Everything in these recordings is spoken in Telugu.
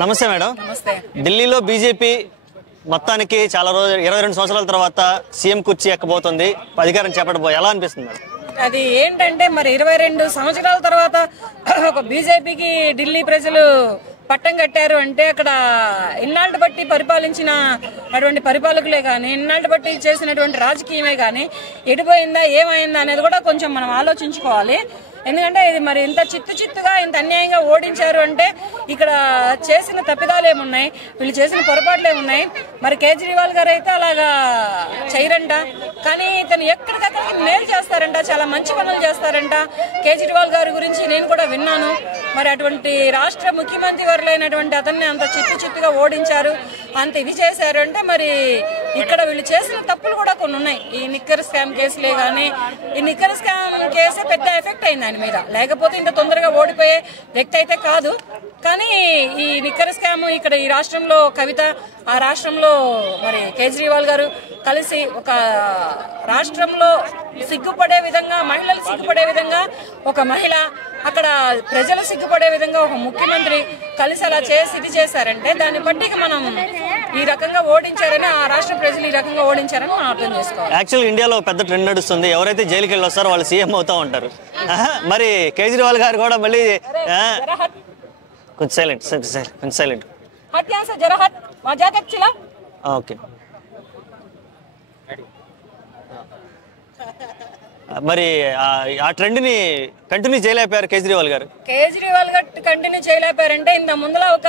నమస్తే మేడం. నమస్తే. ఢిల్లీలో బీజేపీ మొత్తానికి చాలా రోజులు 22 సంవత్సరాల తర్వాత సీఎం కుర్చీ ఎక్కబోతుంది, అధికారం చేపట్టబోయే ఎలా అనిపిస్తుంది మేడం? అది ఏంటంటే మరి 22 సంవత్సరాల తర్వాత ఒక బీజేపీకి ఢిల్లీ ప్రజలు పట్టం కట్టారు అంటే అక్కడ ఇన్నాళ్ళు బట్టి పరిపాలించిన అటువంటి పరిపాలకులే కానీ ఇన్నాళ్ళు బట్టి చేసినటువంటి రాజకీయమే కానీ ఎడిపోయిందా ఏమైందా అనేది కూడా కొంచెం మనం ఆలోచించుకోవాలి. ఎందుకంటే ఇది మరి ఇంత చిత్తుగా ఇంత అన్యాయంగా ఓడించారు అంటే ఇక్కడ చేసిన తప్పిదాలు ఏమున్నాయి, వీళ్ళు చేసిన పొరపాట్లు ఏమున్నాయి. మరి కేజ్రీవాల్ గారు అయితే అలాగా చేయరంట, కానీ ఇతను ఎక్కడికక్కడికి మేలు చేస్తారంట, చాలా మంచి పనులు చేస్తారంట. కేజ్రీవాల్ గారి గురించి నేను కూడా విన్నాను. మరి అటువంటి రాష్ట్ర ముఖ్యమంత్రి వర్లైనటువంటి అతన్ని అంత చిత్తుగా ఓడించారు, అంత ఇది చేశారు అంటే మరి ఇక్కడ వీళ్ళు చేసిన తప్పులు కూడా కొన్ని ఉన్నాయి. ఈ నిక్కర్ స్కామ్ కేసులే కానీ ఈ నిక్కర్ స్కామ్ కేసే పెద్ద ఎఫెక్ట్ అయింది ఆయన మీద, లేకపోతే ఇంత తొందరగా ఓడిపోయే వ్యక్తి అయితే కాదు. కానీ ఈ నిక్కర్ స్కామ్ ఇక్కడ ఈ రాష్ట్రంలో కవిత, ఆ రాష్ట్రంలో మరి కేజ్రీవాల్ గారు కలిసి ఒక రాష్ట్రంలో సిగ్గుపడే విధంగా, మహిళలు సిగ్గుపడే విధంగా ఒక మహిళ, అక్కడ ప్రజలు సిగ్గుపడే విధంగా ఒక ముఖ్యమంత్రి కలిసి అలా చేసి ఇది చేశారంటే దాన్ని బట్టి మనం ఈ రకంగా ఓడించారని, ఆ రాష్ట్ర ప్రజలు ఈ రకంగా ఓడించారని మనం అర్థం చేసుకోవాలి. యాక్చువల్ ఇండియాలో పెద్ద ట్రెండ్ నడుస్తుంది, ఎవరైతే జైలుకి వెళ్ళి వస్తారో వాళ్ళు సీఎం అవుతా ఉంటారు. మరి కేజ్రీవాల్ గారు కూడా మళ్ళీ కొంచెం సైలెంట్ ఓకే. మరి ఆ ట్రెండ్ ని కంటిన్యూ చేయలేపారు కేజ్రీవాల్ గారు. కంటిన్యూ చేయలేపారంటే ఇంత ముందర ఒక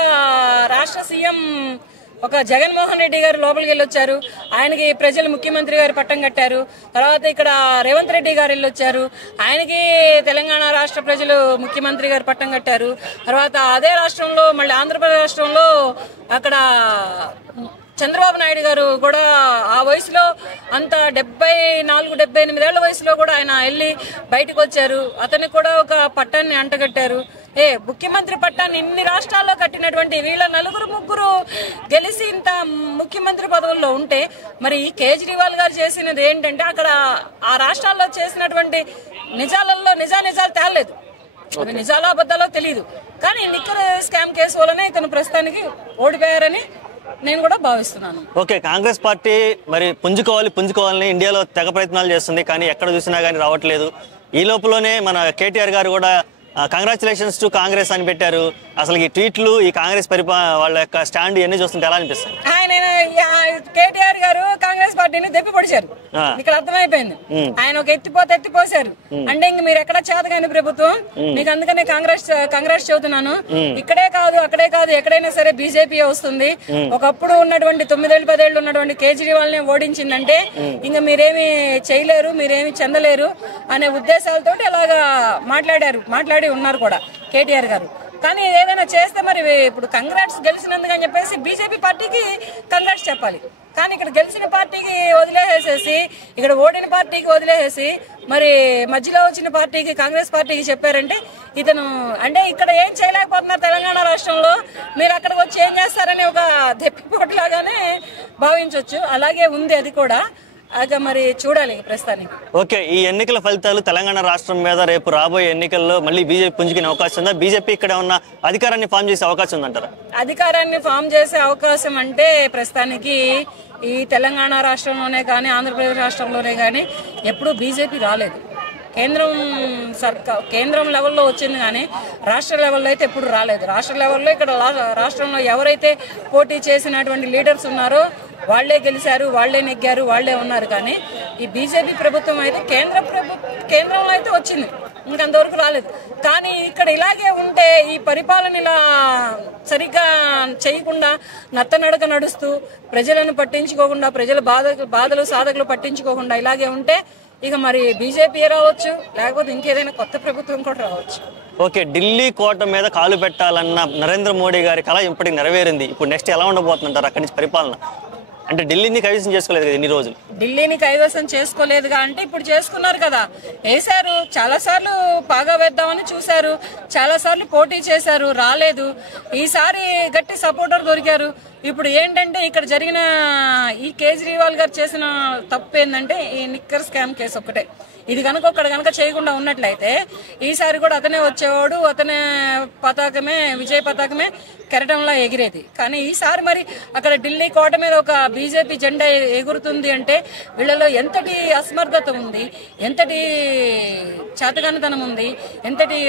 రాష్ట్ర సీఎం ఒక జగన్మోహన్ రెడ్డి గారు లోపలికి వెళ్ళొచ్చారు, ఆయనకి ప్రజలు ముఖ్యమంత్రి గారు పట్టం కట్టారు. తర్వాత ఇక్కడ రేవంత్ రెడ్డి గారు వెళ్ళొచ్చారు, ఆయనకి తెలంగాణ రాష్ట్ర ప్రజలు ముఖ్యమంత్రి గారు పట్టం కట్టారు. తర్వాత అదే రాష్ట్రంలో మళ్ళీ ఆంధ్రప్రదేశ్ రాష్ట్రంలో అక్కడ చంద్రబాబు నాయుడు గారు కూడా ఆ వయసులో అంత 74-78 ఏళ్ల వయసులో కూడా ఆయన వెళ్ళి బయటకు వచ్చారు, అతనికి కూడా ఒక పట్టాన్ని అంటగట్టారు. ముఖ్యమంత్రి పట్టాన్ని ఇన్ని రాష్ట్రాల్లో కట్టినటువంటి వీళ్ళ ముగ్గురు గెలిచి ఇంత ముఖ్యమంత్రి పదవుల్లో ఉంటే మరి కేజ్రీవాల్ గారు చేసినది ఏంటంటే అక్కడ ఆ రాష్ట్రాల్లో చేసినటువంటి నిజాలలో నిజాలు తేలలేదు, అది నిజాలో అబద్ధాలో తెలియదు. కానీ నిక్కర్ స్కామ్ కేసు వల్లనే ఇతను ప్రస్తుతానికి ఓడిపోయారని నేను కూడా భావిస్తున్నాను. ఓకే, కాంగ్రెస్ పార్టీ మరి పుంజుకోవాలని ఇండియాలో తెగ ప్రయత్నాలు చేస్తుంది, కానీ ఎక్కడ చూసినా కానీ రావట్లేదు. ఈ లోపలనే మన కేటీఆర్ గారు కూడా కంగ్రాచులేషన్స్ టు కాంగ్రెస్ అని పెట్టారు. అసలు ఈ ట్వీట్లు, ఈ కాంగ్రెస్ వాళ్ళ యొక్క స్టాండ్ ఇవన్నీ చూస్తుంటే ఎలా అనిపిస్తుంది? ఆయన కేటీఆర్ గారు కాంగ్రెస్ పార్టీని దెప్పి పొడిచారు, ఇక్కడ అర్థమైపోయింది. ఆయన ఒక ఎత్తిపోసారు అంటే ఇంక మీరు ఎక్కడ చేతగాని ప్రభుత్వం, మీకు అందుకనే కాంగ్రెస్ చెబుతున్నాను. ఇక్కడే కాదు అక్కడే కాదు, ఎక్కడైనా సరే బీజేపీ వస్తుంది. ఒకప్పుడు ఉన్నటువంటి 9-10 ఏళ్ళు ఉన్నటువంటి కేజ్రీవాల్ ని ఓడించిందంటే ఇంకా మీరేమి చేయలేరు, మీరేమి చెందలేరు అనే ఉద్దేశాలతో అలాగా మాట్లాడి ఉన్నారు కూడా కేటీఆర్ గారు. కానీ ఏదైనా చేస్తే మరి ఇప్పుడు కంగ్రాట్స్ గెలిచినందుకు అని చెప్పేసి బీజేపీ పార్టీకి కంగ్రాట్స్ చెప్పాలి, కానీ ఇక్కడ గెలిచిన పార్టీకి వదిలేసేసి, ఇక్కడ ఓడిన పార్టీకి వదిలేసేసి మరి మధ్యలో వచ్చిన పార్టీకి, కాంగ్రెస్ పార్టీకి చెప్పారంటే ఇతను అంటే ఇక్కడ ఏం చేయలేకపోతున్నారు తెలంగాణ రాష్ట్రంలో, మీరు అక్కడికి వచ్చి ఏం చేస్తారని ఒక దెప్పిపోట్లాగానే భావించవచ్చు. అలాగే ఉంది అది కూడా, అదే మరి చూడాలి ప్రస్తుతానికి. ఓకే, ఈ ఎన్నికల ఫలితాలు తెలంగాణ రాష్ట్రం మీద రేపు రాబోయే ఎన్నికల్లో మళ్ళీ బీజేపీ పుంజుకునే అవకాశం ఉందా? బీజేపీ ఇక్కడ ఉన్న అధికారాన్ని ఫామ్ చేసే అవకాశం ఉందంటారా? అధికారాన్ని ఫామ్ చేసే అవకాశం అంటే ప్రస్తుతానికి ఈ తెలంగాణ రాష్ట్రంలోనే కానీ ఆంధ్రప్రదేశ్ రాష్ట్రంలోనే కానీ ఎప్పుడూ బీజేపీ రాలేదు. కేంద్రం లెవెల్లో వచ్చింది కానీ రాష్ట్ర లెవెల్లో అయితే ఎప్పుడు రాలేదు. రాష్ట్ర లెవెల్లో ఇక్కడ రాష్ట్రంలో ఎవరైతే పోటీ చేసినటువంటి లీడర్స్ ఉన్నారో వాళ్లే గెలిచారు, వాళ్లే నెగ్గారు, వాళ్లే ఉన్నారు. కానీ ఈ బీజేపీ ప్రభుత్వం అయితే కేంద్రంలో అయితే వచ్చింది, ఇంకంతవరకు రాలేదు. కానీ ఇక్కడ ఇలాగే ఉంటే ఈ పరిపాలన ఇలా సరిగ్గా చేయకుండా నత్తనడక నడుస్తూ ప్రజలను పట్టించుకోకుండా, ప్రజల బాధలు సాధకులు పట్టించుకోకుండా ఇలాగే ఉంటే ఇక మరి బీజేపీ రావచ్చు, లేకపోతే ఇంకేదైనా కొత్త ప్రభుత్వం కూడా రావచ్చు. ఓకే, ఢిల్లీ కోట మీద కాలు పెట్టాలన్న నరేంద్ర మోడీ గారి కళ ఇప్పటికి నెరవేరింది. ఇప్పుడు నెక్స్ట్ ఎలా ఉండబోతుందంటారు అక్కడి నుంచి పరిపాలన? అంటే ఢిల్లీని కైవసం చేసుకోలేదు కదా ఎన్ని రోజులు? ఢిల్లీని కైవసం చేసుకోలేదుగా అంటే ఇప్పుడు చేసుకున్నారు కదా, వేశారు. చాలా సార్లు బాగా వేద్దామని చూశారు, చాలా సార్లు పోటీ చేశారు, రాలేదు. ఈసారి గట్టి సపోర్టర్ దొరికారు. ఇప్పుడు ఏంటంటే ఇక్కడ జరిగిన ఈ కేజ్రీవాల్ గారు చేసిన తప్పు ఏంటంటే ఈ నిక్కర్ స్కామ్ కేసు ఒకటే. ఇది కనుక ఒక్కడ కనుక చేయకుండా ఉన్నట్లయితే ఈసారి కూడా అతనే వచ్చేవాడు, అతనే పతాకమే విజయ పతాకమే కెరటంలా ఎగిరేది. కానీ ఈసారి మరి అక్కడ ఢిల్లీ కోట మీద ఒక బీజేపీ జెండా ఎగురుతుంది అంటే వీళ్ళలో ఎంతటి అసమర్థత ఉంది, ఎంతటి చేతగానితనం ఉంది, ఎంతటి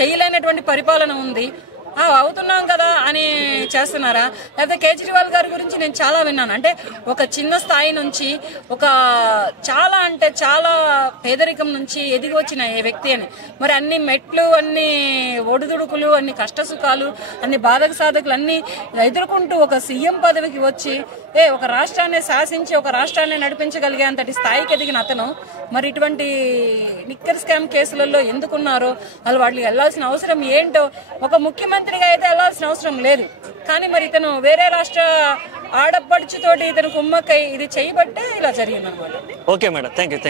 చేయలేనటువంటి పరిపాలన ఉంది. అవుతున్నాం కదా అని చేస్తున్నారా? లేకపోతే కేజ్రీవాల్ గారి గురించి నేను చాలా విన్నాను. అంటే ఒక చిన్న స్థాయి నుంచి ఒక చాలా అంటే చాలా పేదరికం నుంచి ఎదిగి వచ్చిన ఏ వ్యక్తి అని, మరి అన్ని మెట్లు, అన్ని ఒడిదుడుకులు, అన్ని కష్ట సుఖాలు, అన్ని బాధక సాధకులు అన్ని ఎదుర్కొంటూ ఒక సీఎం పదవికి వచ్చి ఒక రాష్ట్రాన్ని శాసించి ఒక రాష్ట్రాన్ని నడిపించగలిగే అంతటి స్థాయికి ఎదిగిన అతను మరి ఇటువంటి నిక్కర్ స్కామ్ కేసులలో ఎందుకున్నారో వాళ్ళు వెళ్లాల్సిన అవసరం ఏంటో, ఒక ముఖ్యమంత్రిగా అయితే వెళ్లాల్సిన అవసరం లేదు. కానీ మరి ఇతను వేరే రాష్ట్ర ఆడపడుచుతోటి ఇతను కుమ్మక్కై ఇది చేయబట్టే ఇలా జరిగిందన్నమాట. Okay madam, thank you.